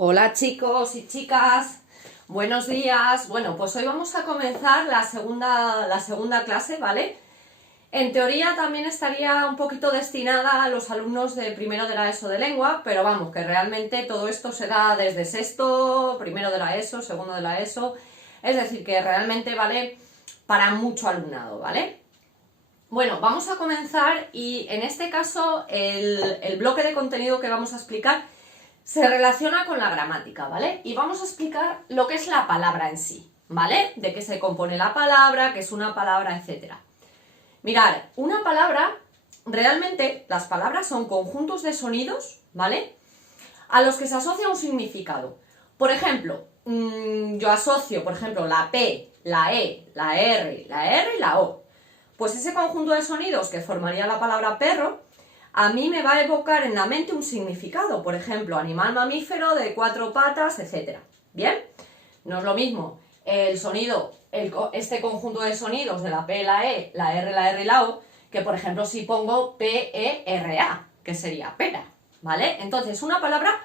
Hola chicos y chicas, buenos días. Bueno, pues hoy vamos a comenzar la segunda clase, ¿vale? En teoría también estaría un poquito destinada a los alumnos de primero de la ESO de lengua, pero vamos, que realmente todo esto se da desde sexto, primero de la ESO, segundo de la ESO, es decir, que realmente vale para mucho alumnado, ¿vale? Bueno, vamos a comenzar y en este caso el bloque de contenido que vamos a explicar se relaciona con la gramática, ¿vale? Y vamos a explicar lo que es la palabra en sí, ¿vale? De qué se compone la palabra, qué es una palabra, etc. Mirad, una palabra, realmente las palabras son conjuntos de sonidos, ¿vale? A los que se asocia un significado. Por ejemplo, yo asocio, por ejemplo, la P, la E, la R y la O. Pues ese conjunto de sonidos que formaría la palabra perro, a mí me va a evocar en la mente un significado, por ejemplo, animal mamífero de 4 patas, etc. ¿Bien? No es lo mismo el sonido, este conjunto de sonidos de la P, la E, la R y la O, que por ejemplo si pongo P-E-R-A, que sería pera, ¿vale? Entonces una palabra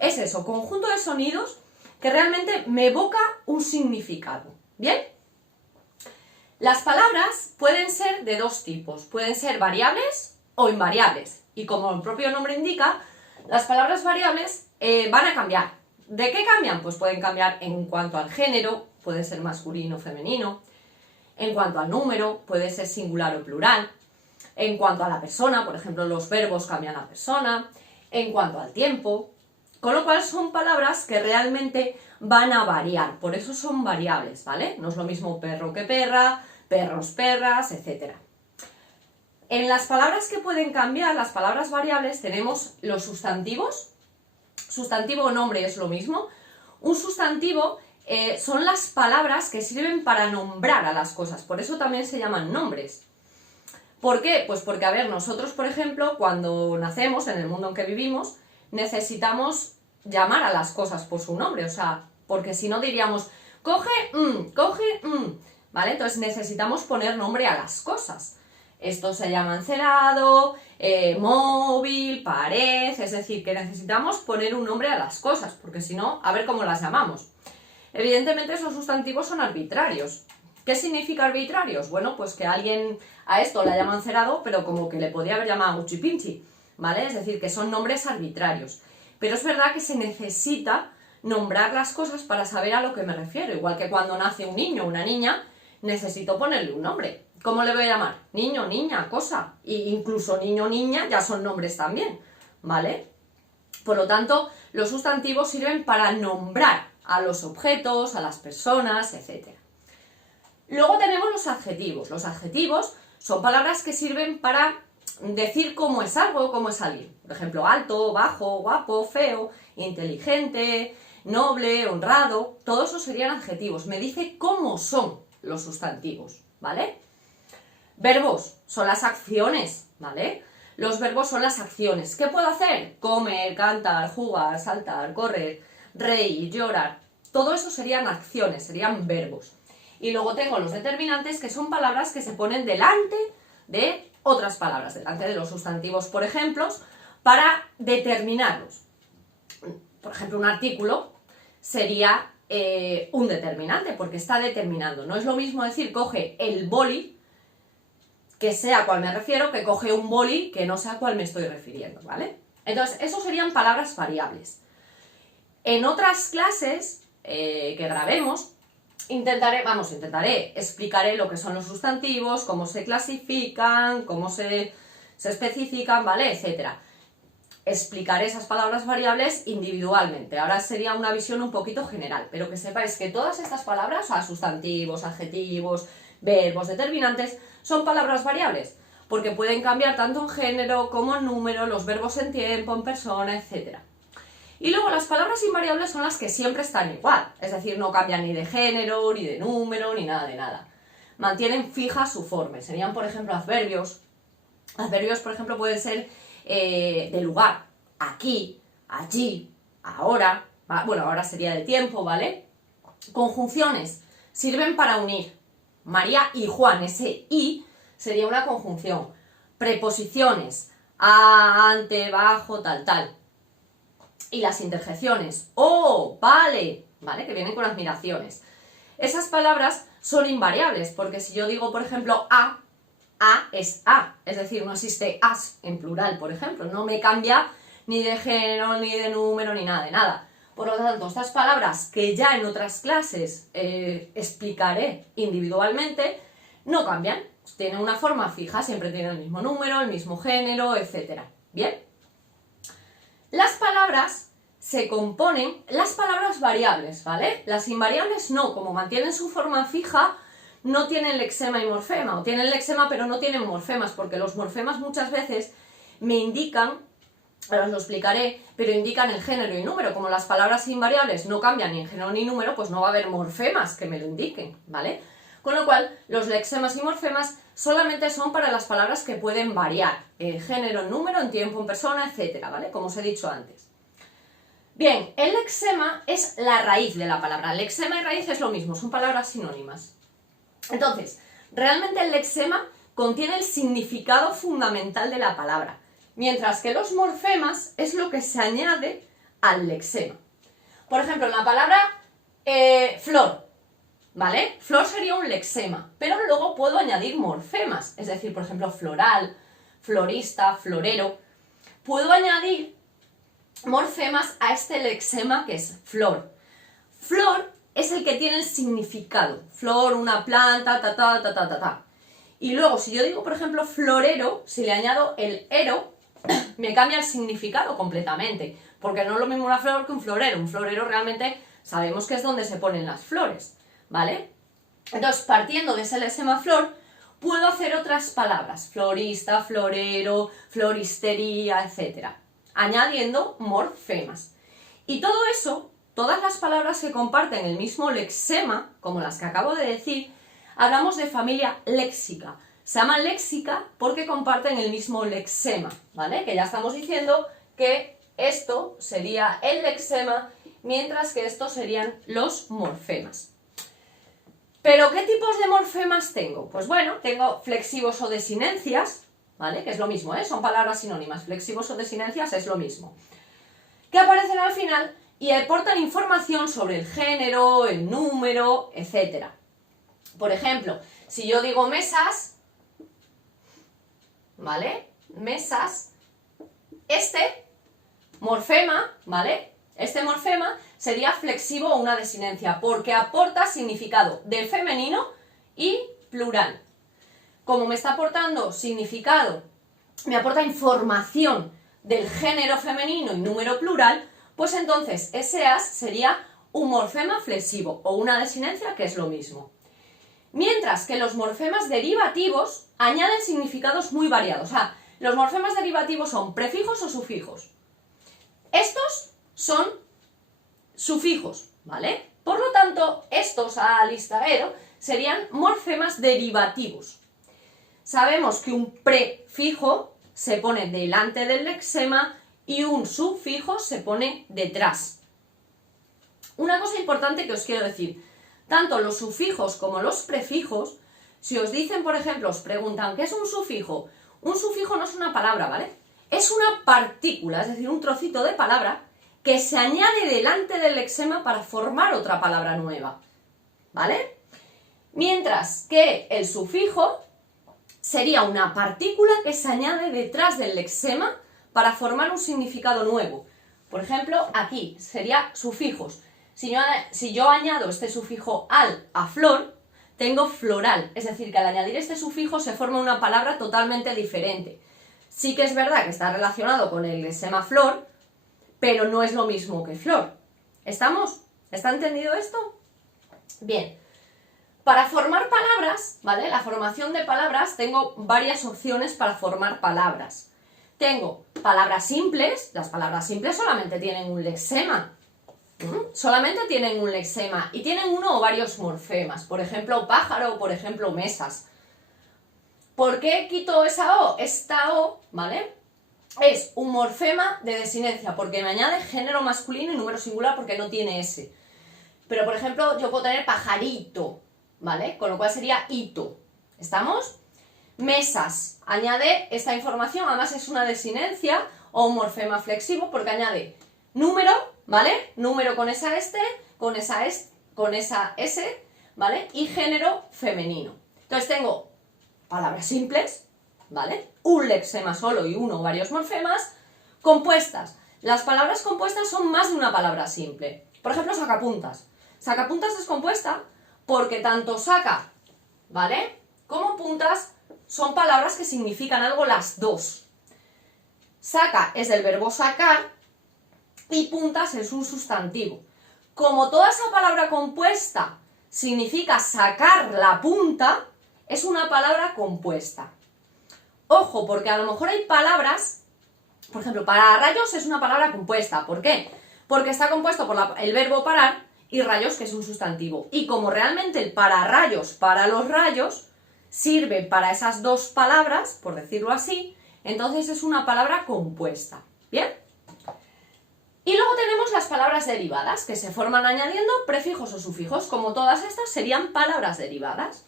es eso, conjunto de sonidos que realmente me evoca un significado, ¿bien? Las palabras pueden ser de dos tipos, pueden ser variables o invariables. Y como el propio nombre indica, las palabras variables van a cambiar. ¿De qué cambian? Pues pueden cambiar en cuanto al género, puede ser masculino o femenino, en cuanto al número, puede ser singular o plural, en cuanto a la persona, por ejemplo, los verbos cambian a persona, en cuanto al tiempo, con lo cual son palabras que realmente van a variar, por eso son variables, ¿vale? No es lo mismo perro que perra, perros, perras, etc. En las palabras que pueden cambiar, las palabras variables, tenemos los sustantivos. Sustantivo o nombre es lo mismo. Un sustantivo son las palabras que sirven para nombrar a las cosas, por eso también se llaman nombres. ¿Por qué? Pues porque, a ver, nosotros, por ejemplo, cuando nacemos, en el mundo en que vivimos, necesitamos llamar a las cosas por su nombre, o sea, porque si no diríamos, coge, ¿vale? Entonces necesitamos poner nombre a las cosas. Esto se llama encerado, móvil, pared, es decir, que necesitamos poner un nombre a las cosas, porque si no, a ver cómo las llamamos. Evidentemente esos sustantivos son arbitrarios. ¿Qué significa arbitrarios? Bueno, pues que alguien a esto le llama encerado, pero como que le podría haber llamado uchipinchi, ¿vale? Es decir, que son nombres arbitrarios. Pero es verdad que se necesita nombrar las cosas para saber a lo que me refiero. Igual que cuando nace un niño o una niña, necesito ponerle un nombre. ¿Cómo le voy a llamar? Niño, niña, cosa. E incluso niño o niña ya son nombres también, ¿vale? Por lo tanto, los sustantivos sirven para nombrar a los objetos, a las personas, etc. Luego tenemos los adjetivos. Los adjetivos son palabras que sirven para decir cómo es algo, cómo es alguien. Por ejemplo, alto, bajo, guapo, feo, inteligente, noble, honrado. Todo eso serían adjetivos. Me dice cómo son los sustantivos, ¿vale? Verbos son las acciones, ¿vale? Los verbos son las acciones. ¿Qué puedo hacer? Comer, cantar, jugar, saltar, correr, reír, llorar. Todo eso serían acciones, serían verbos. Y luego tengo los determinantes, que son palabras que se ponen delante de otras palabras, delante de los sustantivos, por ejemplo, para determinarlos. Por ejemplo, un artículo sería un determinante, porque está determinando. No es lo mismo decir coge el boli, que sea a cual me refiero, que coge un boli que no sé a cuál me estoy refiriendo, ¿vale? Entonces, eso serían palabras variables. En otras clases que grabemos, explicaré lo que son los sustantivos, cómo se clasifican, cómo se especifican, ¿vale? Etcétera. Explicaré esas palabras variables individualmente. Ahora sería una visión un poquito general, pero que sepáis que todas estas palabras, o sea, sustantivos, adjetivos, verbos, determinantes, son palabras variables, porque pueden cambiar tanto en género como en número, los verbos en tiempo, en persona, etc. Y luego las palabras invariables son las que siempre están igual, es decir, no cambian ni de género, ni de número, ni nada de nada. Mantienen fija su forma. Serían, por ejemplo, adverbios. Adverbios, por ejemplo, pueden ser de lugar, aquí, allí, ahora, bueno, ahora sería de tiempo, ¿vale? Conjunciones, sirven para unir. María y Juan, ese y sería una conjunción. Preposiciones, a, ante, bajo, tal, tal. y las interjecciones, oh, vale, ¿vale? Que vienen con admiraciones. Esas palabras son invariables, porque si yo digo, por ejemplo, a es a, es decir, no existe as en plural, por ejemplo, no me cambia ni de género, ni de número, ni nada de nada. Por lo tanto, estas palabras que ya en otras clases explicaré individualmente, no cambian, tienen una forma fija, siempre tienen el mismo número, el mismo género, etc. ¿Bien? Las palabras se componen, las palabras variables, ¿vale? Las invariables no, como mantienen su forma fija, no tienen lexema y morfema, o tienen lexema pero no tienen morfemas, porque los morfemas muchas veces me indican, ahora os lo explicaré, pero indican el género y número. Como las palabras invariables no cambian ni en género ni número, pues no va a haber morfemas que me lo indiquen, ¿vale? Con lo cual, los lexemas y morfemas solamente son para las palabras que pueden variar, en género, en número, en tiempo, en persona, etcétera, ¿vale? Como os he dicho antes. Bien, el lexema es la raíz de la palabra. Lexema y raíz es lo mismo, son palabras sinónimas. Entonces, realmente el lexema contiene el significado fundamental de la palabra, mientras que los morfemas es lo que se añade al lexema. Por ejemplo, en la palabra flor, ¿vale? Flor sería un lexema, pero luego puedo añadir morfemas, es decir, por ejemplo, floral, florista, florero. Puedo añadir morfemas a este lexema que es flor. Flor es el que tiene el significado. Flor, una planta, ta. Y luego, si yo digo, por ejemplo, florero, si le añado el ero, me cambia el significado completamente. Porque no es lo mismo una flor que un florero. Un florero realmente sabemos que es donde se ponen las flores, ¿vale? Entonces, partiendo de ese lexema flor, puedo hacer otras palabras. Florista, florero, floristería, etc. Añadiendo morfemas. Y todo eso, todas las palabras que comparten el mismo lexema, como las que acabo de decir, hablamos de familia léxica. Se llaman léxica porque comparten el mismo lexema, ¿vale? Que ya estamos diciendo que esto sería el lexema, mientras que estos serían los morfemas. ¿Pero qué tipos de morfemas tengo? Pues bueno, tengo flexivos o desinencias, ¿vale? Que es lo mismo, ¿eh? Son palabras sinónimas. Flexivos o desinencias es lo mismo. Que aparecen al final y aportan información sobre el género, el número, etc. Por ejemplo, si yo digo mesas, ¿vale? Mesas, este morfema, ¿vale? Este morfema sería flexivo o una desinencia, porque aporta significado de femenino y plural. Como me está aportando significado, me aporta información del género femenino y número plural, pues entonces ese as sería un morfema flexivo o una desinencia, que es lo mismo. Mientras que los morfemas derivativos añaden significados muy variados. O sea, los morfemas derivativos son prefijos o sufijos. Estos son sufijos, ¿vale? Por lo tanto, estos a lista ero serían morfemas derivativos. Sabemos que un prefijo se pone delante del lexema y un sufijo se pone detrás. Una cosa importante que os quiero decir, tanto los sufijos como los prefijos, si os dicen, por ejemplo, os preguntan, ¿qué es un sufijo? Un sufijo no es una palabra, ¿vale? Es una partícula, es decir, un trocito de palabra que se añade delante del lexema para formar otra palabra nueva, ¿vale? Mientras que el sufijo sería una partícula que se añade detrás del lexema para formar un significado nuevo. Por ejemplo, aquí sería sufijos. Si yo añado este sufijo al a flor, tengo floral, es decir, que al añadir este sufijo se forma una palabra totalmente diferente. Sí que es verdad que está relacionado con el lexema flor, pero no es lo mismo que flor. ¿Estamos? ¿Está entendido esto? Bien. Para formar palabras, ¿vale? La formación de palabras, tengo varias opciones para formar palabras. Tengo palabras simples, las palabras simples solamente tienen un lexema. Solamente tienen un lexema y tienen uno o varios morfemas. Por ejemplo, pájaro o por ejemplo, mesas. ¿Por qué quito esa O? Esta O, ¿vale? Es un morfema de desinencia porque me añade género masculino y número singular porque no tiene S. Pero, por ejemplo, yo puedo tener pajarito, ¿vale? Con lo cual sería hito. ¿Estamos? Mesas. Añade esta información, además es una desinencia o un morfema flexivo porque añade número, ¿vale? Número con esa con esa S, ¿vale? Y género femenino. Entonces tengo palabras simples, ¿vale? Un lexema solo y uno o varios morfemas, compuestas. Las palabras compuestas son más de una palabra simple. Por ejemplo, sacapuntas. Sacapuntas es compuesta porque tanto saca, ¿vale?, como puntas son palabras que significan algo las dos. Saca es del verbo sacar y puntas es un sustantivo. Como toda esa palabra compuesta significa sacar la punta, es una palabra compuesta. Ojo, porque a lo mejor hay palabras, por ejemplo, para rayos es una palabra compuesta. ¿Por qué? Porque está compuesto por el verbo parar y rayos, que es un sustantivo. Y como realmente el pararrayos para los rayos sirve para esas dos palabras, por decirlo así, entonces es una palabra compuesta. ¿Bien? Y luego tenemos las palabras derivadas, que se forman añadiendo prefijos o sufijos. Como todas estas serían palabras derivadas.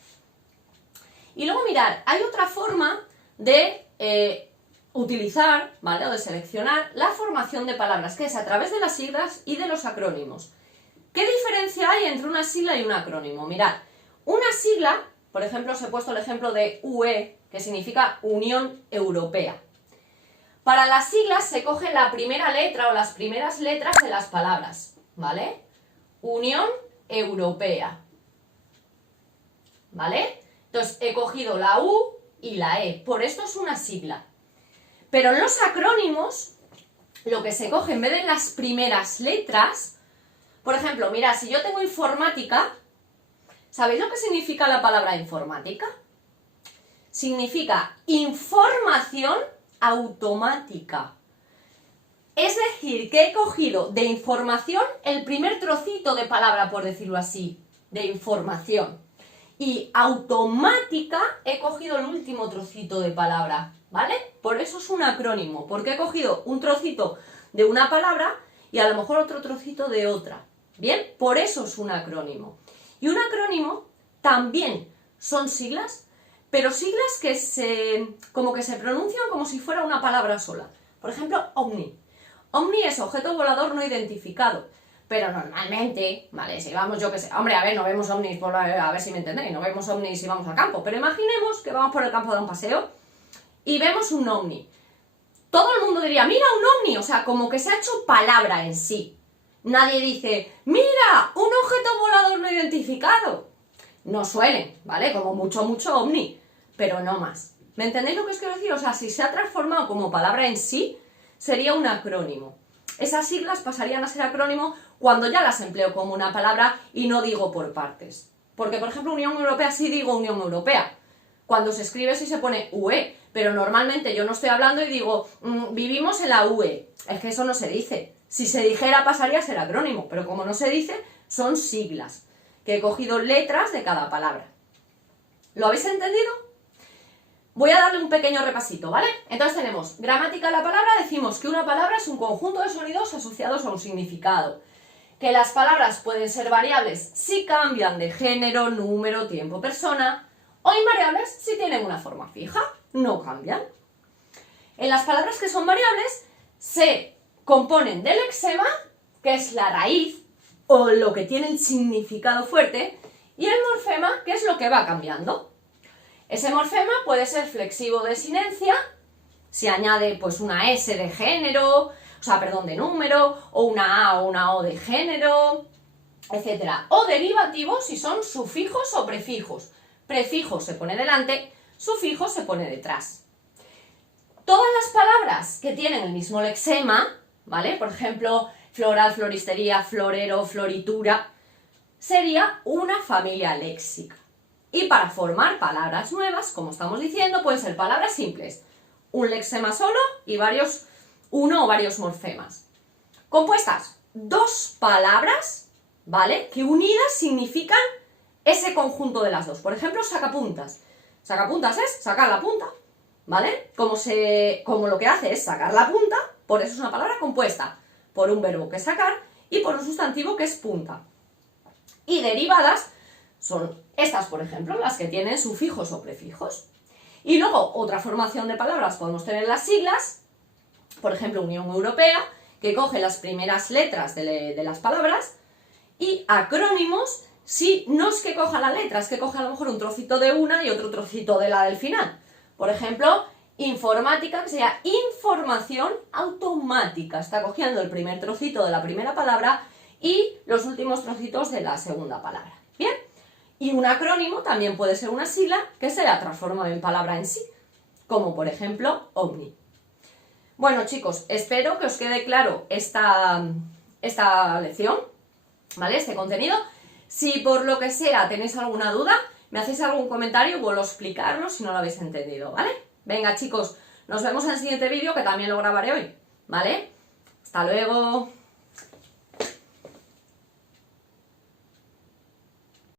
Y luego mirad, hay otra forma de utilizar, ¿vale?, o de seleccionar la formación de palabras, que es a través de las siglas y de los acrónimos. ¿Qué diferencia hay entre una sigla y un acrónimo? Mirad, una sigla, por ejemplo, os he puesto el ejemplo de UE, que significa Unión Europea. Para las siglas se coge la primera letra o las primeras letras de las palabras, ¿vale? Unión Europea, ¿vale? Entonces he cogido la U y la E, por esto es una sigla. Pero en los acrónimos, lo que se coge en vez de las primeras letras, por ejemplo, mirad, si yo tengo informática, ¿sabéis lo que significa la palabra informática? Significa información automática. Es decir, que he cogido de información el primer trocito de palabra, por decirlo así, de información. Y automática he cogido el último trocito de palabra, ¿vale? Por eso es un acrónimo, porque he cogido un trocito de una palabra y a lo mejor otro trocito de otra. ¿Bien? Por eso es un acrónimo. Y un acrónimo también son siglas, pero siglas que como que se pronuncian como si fuera una palabra sola. Por ejemplo, OVNI. OVNI es objeto volador no identificado. Pero normalmente, ¿vale? Si vamos, yo que sé, hombre, a ver, no vemos ovnis, a ver si me entendéis, no vemos ovnis si vamos al campo, pero imaginemos que vamos por el campo a dar un paseo y vemos un ovni. Todo el mundo diría, mira, un ovni, o sea, como que se ha hecho palabra en sí. Nadie dice, mira, un objeto volador no identificado. No suelen, ¿vale? Como mucho ovni, pero no más. ¿Me entendéis lo que os quiero decir? O sea, si se ha transformado como palabra en sí, sería un acrónimo. Esas siglas pasarían a ser acrónimo cuando ya las empleo como una palabra y no digo por partes. Porque, por ejemplo, Unión Europea sí digo Unión Europea. Cuando se escribe sí se pone UE, pero normalmente yo no estoy hablando y digo, vivimos en la UE. Es que eso no se dice. Si se dijera pasaría a ser acrónimo, pero como no se dice, son siglas, que he cogido letras de cada palabra. ¿Lo habéis entendido? Voy a darle un pequeño repasito, ¿vale? Entonces tenemos gramática de la palabra, decimos que una palabra es un conjunto de sonidos asociados a un significado. Que las palabras pueden ser variables si cambian de género, número, tiempo, persona, o invariables si tienen una forma fija, no cambian. En las palabras que son variables se componen del lexema, que es la raíz, o lo que tiene el significado fuerte, y el morfema, que es lo que va cambiando. Ese morfema puede ser flexivo de sinencia, si añade pues una S de género, de número, o una A o una O de género, etc. O derivativo si son sufijos o prefijos. Prefijo se pone delante, sufijo se pone detrás. Todas las palabras que tienen el mismo lexema, ¿vale? Por ejemplo, floral, floristería, florero, floritura, sería una familia léxica. Y para formar palabras nuevas, como estamos diciendo, pueden ser palabras simples, un lexema solo y uno o varios morfemas. Compuestas, dos palabras, ¿vale?, que unidas significan ese conjunto de las dos. Por ejemplo, sacapuntas. Sacapuntas es sacar la punta, ¿vale? Como lo que hace es sacar la punta, por eso es una palabra compuesta, por un verbo que es sacar y por un sustantivo que es punta. Y derivadas son estas, por ejemplo, las que tienen sufijos o prefijos. Y luego, otra formación de palabras, podemos tener las siglas, por ejemplo, Unión Europea, que coge las primeras letras de las palabras, y acrónimos, si no es que coja la letra, es que coge a lo mejor un trocito de una y otro trocito de la del final. Por ejemplo, informática, que sería información automática, está cogiendo el primer trocito de la primera palabra y los últimos trocitos de la segunda palabra. ¿Bien? Y un acrónimo también puede ser una sigla que se la transforma en palabra en sí, como por ejemplo OVNI. Bueno, chicos, espero que os quede claro esta lección, ¿vale? Este contenido. Si por lo que sea tenéis alguna duda, me hacéis algún comentario, vuelvo a explicarlo si no lo habéis entendido, ¿vale? Venga, chicos, nos vemos en el siguiente vídeo que también lo grabaré hoy, ¿vale? Hasta luego.